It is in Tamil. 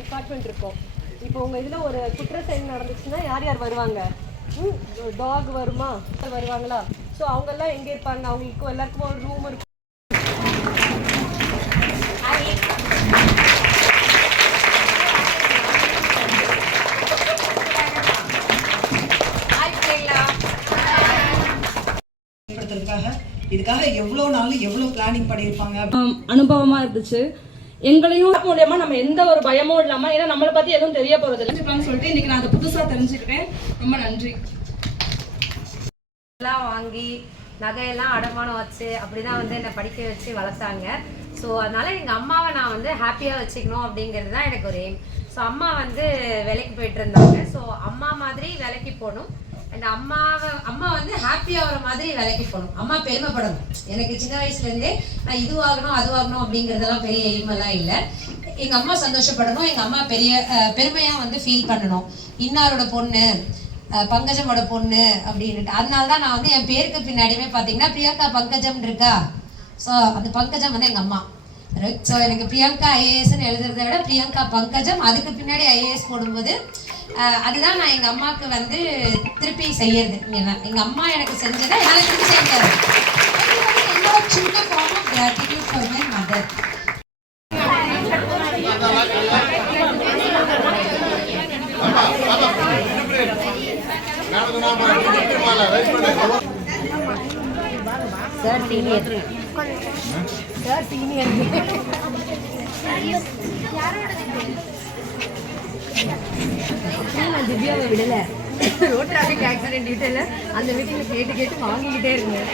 டிபார்ட்மெண்ட் இருக்கும். இப்போ உங்கள் இதில் ஒரு குற்ற செயல் நடந்துச்சுன்னா யார் யார் வருவாங்க? டாக் வருமா? வருவாங்களா? ஸோ அவங்கெல்லாம் எங்கே இருப்பாங்க? அவங்களுக்கு எல்லாருக்கும் ஒரு ரூம் இருக்கும். இதுக்காக எவ்வளவு நாள் எவ்வளவு பிளானிங் பண்ணியிருப்பாங்க. அனுபவமா இருந்துச்சு. எங்களையும் மூலமா நம்ம எந்த ஒரு பயமும் இல்லாம, ஏன்னா நம்மளை பத்தி எதுவும் தெரிய போறது இல்லைன்னு சொல்லிட்டு இன்னைக்கு நான் அதை புதுசா தெரிஞ்சுக்கிட்டேன். ரொம்ப நன்றி. எல்லாம் வாங்கி நகையெல்லாம் அடமானம் வச்சு அப்படிதான் வந்து என்னை படிக்க வச்சு வளர்த்தாங்க. ஸோ அதனால எங்கள் அம்மாவை நான் வந்து ஹாப்பியாக வச்சுக்கணும் அப்படிங்கிறது தான் எனக்கு ஒரு எய்ம். ஸோ அம்மா வந்து வேலைக்கு போயிட்டு இருந்தாங்க. ஸோ அம்மா மாதிரி வேலைக்கு போகணும், அந்த அம்மா வந்து ஹாப்பியாக ஆகிற மாதிரி வேலைக்கு போகணும், அம்மா பெருமைப்படணும். எனக்கு சின்ன வயசுலேருந்தே நான் இதுவாகணும் அதுவாகணும் அப்படிங்கிறதெல்லாம் பெரிய எய்மெல்லாம் இல்லை. எங்கள் அம்மா சந்தோஷப்படணும், எங்கள் அம்மா பெருமையாக வந்து ஃபீல் பண்ணணும். இன்னாரோட பொண்ணு, பங்கஜமோட பொண்ணு அப்படின்ட்டு. அதனால தான் நான் வந்து என் பேருக்கு பின்னாடியுமே பார்த்தீங்கன்னா பிரியங்கா பங்கஜம் இருக்கா. ஸோ அந்த பங்கஜம் வந்து எங்கள் அம்மா. ஸோ எனக்கு பிரியங்கா ஐஏஎஸ்ன்னு எழுதுறதை விட பிரியங்கா பங்கஜம், அதுக்கு பின்னாடி ஐஏஎஸ் போடும்போது அதுதான் நான் எங்கள் அம்மாவுக்கு வந்து திருப்பி செய்யறது. எங்கள் அம்மா எனக்கு செஞ்சதை என்னால் திருப்பி செய்யாது. என்னோட சின்ன form of gratitude for my mother. Sir senior, sir senior. நான் திவ்யாவை விடலை. ரோட் டிராஃபிக் ஆக்சிடென்ட் டீட்டெயில் அந்த மீட்டிங்கில் கேட்டு வாங்கிக்கிட்டே இருந்தேன்.